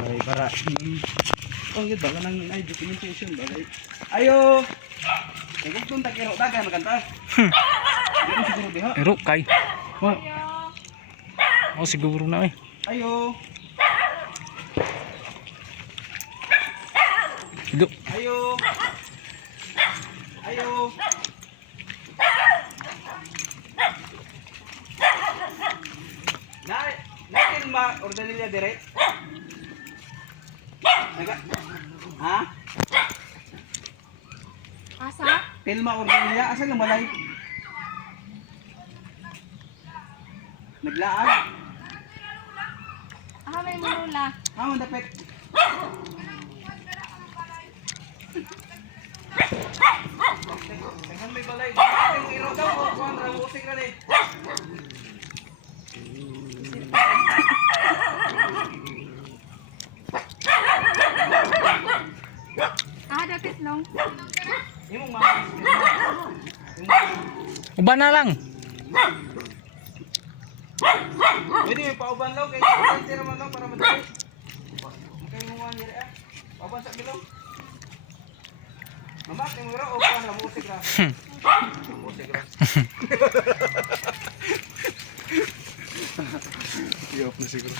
para oh yun ba nang ay documentation ba ayo kung kung takiro dagan maganta di mo siguro diha Pero kay. Oh siguro na eh. ayo Ido. ayo ayo natin ma order nila dire naga ha Asa? Pilma order nila asa lang balay naglaan Ah, may mulula. ah dapat Tengan may balay ang iro daw o kuan ra usik ra ni Ah, dapat long. imong mama Uban na lang. pwede may pauban law kay konti ra man lang para madali kay mo man dire ah pauban sa bilog mama kay mo ra o kuan ra usik ra usik ra Iyop na siguro.